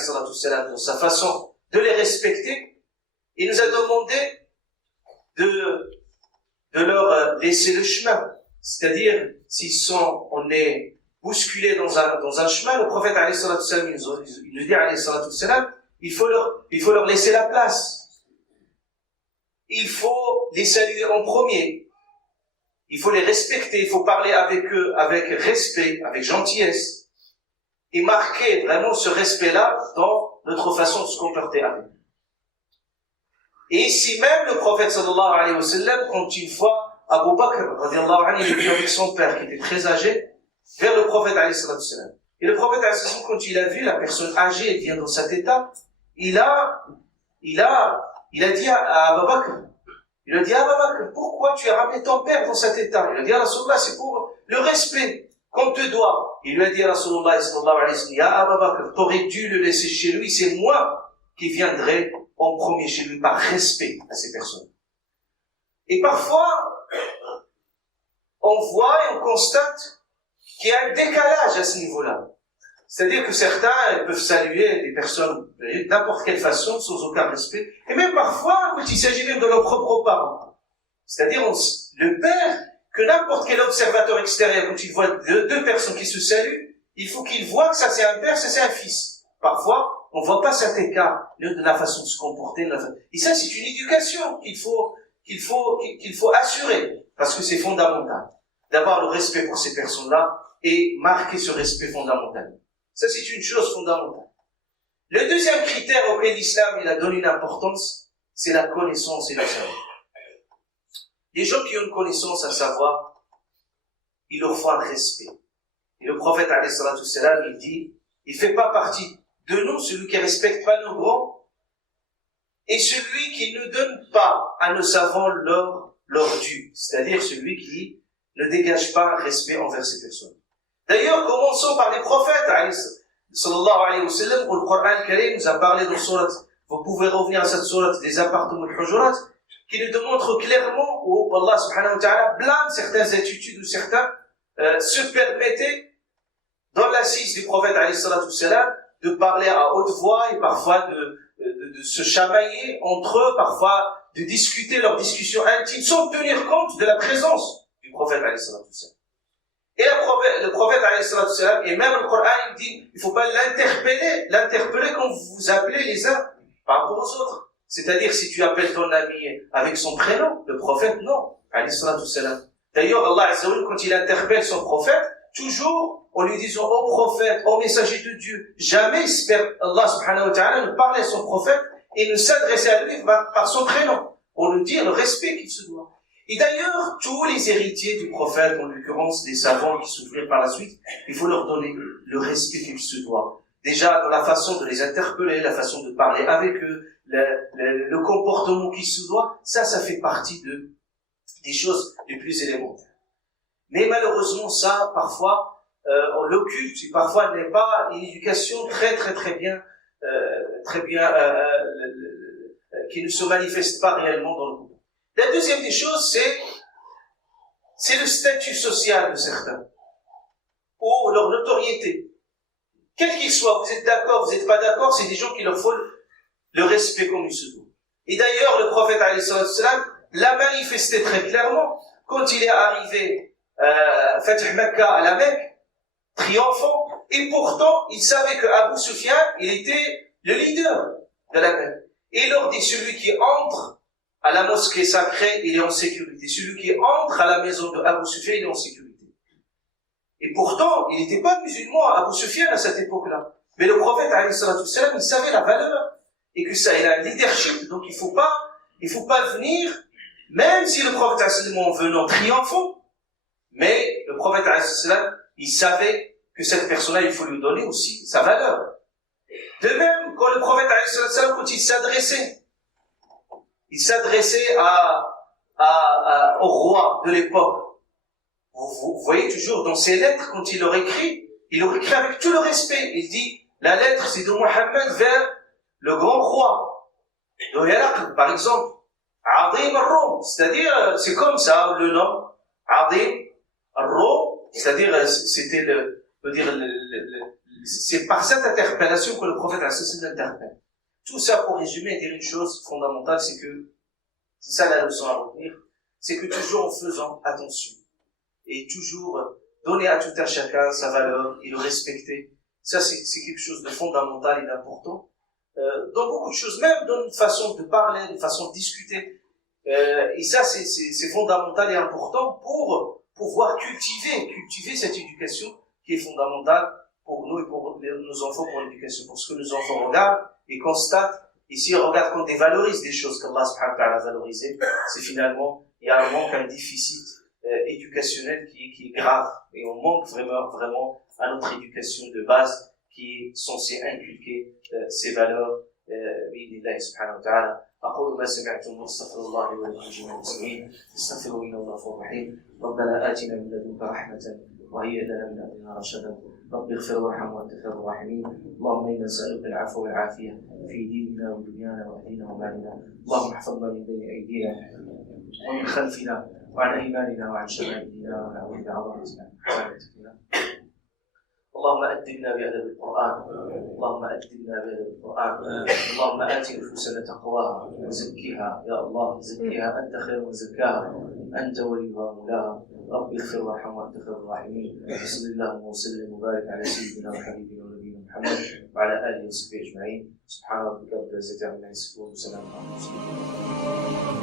salatu wassalam, dans sa façon de les respecter, il nous a demandé de leur laisser le chemin. C'est-à-dire, on est bousculé dans un chemin, le prophète alayhi salatu wassalam, il nous dit alayhi salatu wassalam, il faut leur laisser la place. Il faut les saluer en premier. Il faut les respecter, il faut parler avec eux avec respect, avec gentillesse, et marquer vraiment ce respect-là dans notre façon de se comporter avec eux. Et ici même, le prophète sallallahu alayhi wa sallam, quand une fois, Abu Bakr, radiallahu anhu, il est venu avec son père, qui était très âgé, vers le prophète alayhi wa sallam. Et le prophète alayhi wa sallam, quand il a vu la personne âgée, elle vient dans cet état, il a dit à Abu Bakr, il a dit à Abu Bakr, pourquoi tu as ramené ton père dans cet état? Il a dit à Rasulullah, c'est pour le respect qu'on te doit. Il lui a dit à Rasulullah sallallahu alayhi wa sallam, ya Abu Bakr, t'aurais dû le laisser chez lui, c'est moi qui viendrai en premier chez lui par respect à ces personnes. Et parfois, on voit et on constate qu'il y a un décalage à ce niveau-là. C'est-à-dire que certains peuvent saluer des personnes de n'importe quelle façon, sans aucun respect. Et même parfois, quand il s'agit même de leurs propres parents. C'est-à-dire le père, que n'importe quel observateur extérieur, quand il voit deux personnes qui se saluent, il faut qu'il voit que ça c'est un père, ça c'est un fils. Parfois, on ne voit pas cet écart de la façon de se comporter. Et ça, c'est une éducation qu'il faut assurer, parce que c'est fondamental d'avoir le respect pour ces personnes-là et marquer ce respect fondamental. Ça, c'est une chose fondamentale. Le deuxième critère auquel l'islam il a donné une importance, c'est la connaissance et le savoir. Les gens qui ont une connaissance, à savoir, il leur faut un respect. Et le prophète, alayhi salatu wassalam, il dit, il fait pas partie de nous, celui qui respecte pas nos grands, et celui qui ne donne pas à nos savants leur dû. C'est-à-dire celui qui ne dégage pas un respect envers ces personnes. D'ailleurs, commençons par les prophètes, sallallahu alayhi wa sallam, où le Coran al-Karim nous a parlé dans surat, vous pouvez revenir à cette surat des appartements de Hujurat, qui nous démontre clairement où Allah subhanahu wa ta'ala blâme certaines attitudes où certains se permettaient, dans l'assise du prophète alayhi salatu wassalam, de parler à haute voix et parfois de se chamailler entre eux, parfois de discuter leurs discussions intimes sans tenir compte de la présence du prophète alayhi salatu wassalam. Et le prophète alayhi salatu wassalam, et même le Coran, il dit, il faut pas l'interpeller quand vous vous appelez les uns par rapport aux autres. C'est-à-dire, si tu appelles ton ami avec son prénom, le prophète, non, alayhi salatu wassalam. D'ailleurs, Allah azza wa jalla, quand il interpelle son prophète, toujours, en lui disant, ô prophète, ô messager de Dieu, jamais Allah subhanahu wa ta'ala ne parlait à son prophète et ne s'adressait à lui par son prénom, pour lui dire le respect qu'il se doit. Et d'ailleurs, tous les héritiers du prophète, en l'occurrence des savants qui souffrirent par la suite, il faut leur donner le respect qu'il se doit. Déjà, dans la façon de les interpeller, la façon de parler avec eux, le comportement qu'il se doit, ça fait partie des choses les plus élémentaires. Mais malheureusement, ça, parfois, on l'occulte, et parfois n'est pas une éducation très bien, qui ne se manifeste pas réellement dans le monde. La deuxième des choses, c'est le statut social de certains, ou leur notoriété. Quel qu'il soit, vous êtes d'accord, vous n'êtes pas d'accord, c'est des gens qui leur font le respect comme il se doit. Et d'ailleurs, le prophète alayhi salatu wassalam l'a manifesté très clairement quand il est arrivé Fatih Mecca à la Mecque, triomphant, et pourtant, il savait que Abu Sufyan, il était le leader de la Mecque. Et il leur dit, celui qui entre à la mosquée sacrée, il est en sécurité. Celui qui entre à la maison de Abu Sufyan, il est en sécurité. Et pourtant, il n'était pas musulman, Abu Sufyan, à cette époque-là. Mais le prophète, alayhi salatu wassalam, il savait la valeur, et que ça, il a un leadership, donc il faut pas venir, même si le prophète, alayhi salatu wassalam, en venant triomphant, mais le prophète, alayhi salatu wassalam, il savait que cette personne-là, il faut lui donner aussi sa valeur. De même, quand le prophète, alayhi salatu wassalam, quand il s'adressait au roi de l'époque. Vous voyez toujours dans ses lettres, quand il leur écrit avec tout le respect. Il dit, la lettre, c'est de Mohammed vers le grand roi de Herakl, par exemple. Adim al-Rum, c'est-à-dire, c'est comme ça, le nom. Adim al-Rum, c'est-à-dire, c'était C'est par cette interpellation que le prophète interpelle. Tout ça pour résumer et dire une chose fondamentale, c'est ça la leçon à retenir, c'est que toujours en faisant attention et toujours donner à tout un chacun sa valeur et le respecter, ça c'est quelque chose de fondamental et d'important. Dans beaucoup de choses, même dans une façon de parler, une façon de discuter, et ça c'est fondamental et important pour pouvoir cultiver cette éducation qui est fondamentale pour nous et pour nos enfants, pour l'éducation, pour ce que nos enfants regardent et constatent. Et s'ils regardent qu'on dévalorise des choses qu'Allah subhanahu wa ta'ala a valorisées, c'est finalement, il y a un manque, un déficit éducationnel qui est grave. Et on manque vraiment à notre éducation de base qui est censée inculquer ces valeurs بإذن الله سبحانه وتعالى. أقول ما سمعتم واستغفر الله لي ولكم جميع المسلمين استغفروا إنه غفور رحيم. ربنا آتنا من لدنك رحمة وهيئ لنا من أمرنا رشدا. رب اغفر وارحم وأنت خير الراحمين. اللهم إنا نسألك العفو والعافية في ديننا ودنيانا وأهلنا ومالنا. اللهم احفظنا من بين أيدينا ومن خلفنا وعن أيماننا وعن شمائلنا ونعوذ بعظمتنا وعافيتنا. اللهم أدبنا بأدب القرآن. اللهم أدبنا بأدب القرآن. اللهم آت نفوسنا تقواها وزكها يا الله، زكها أنت خير من زكاها، أنت وليها ومولاها. رب اغفر وارحم وأنت خير الراحمين. صلى الله وسلم وبارك على سيدنا وحبيبنا ونبينا محمد وعلى آله وصحبه أجمعين. سبحان ربك رب العزة عما يصفون وسلام على المرسلين.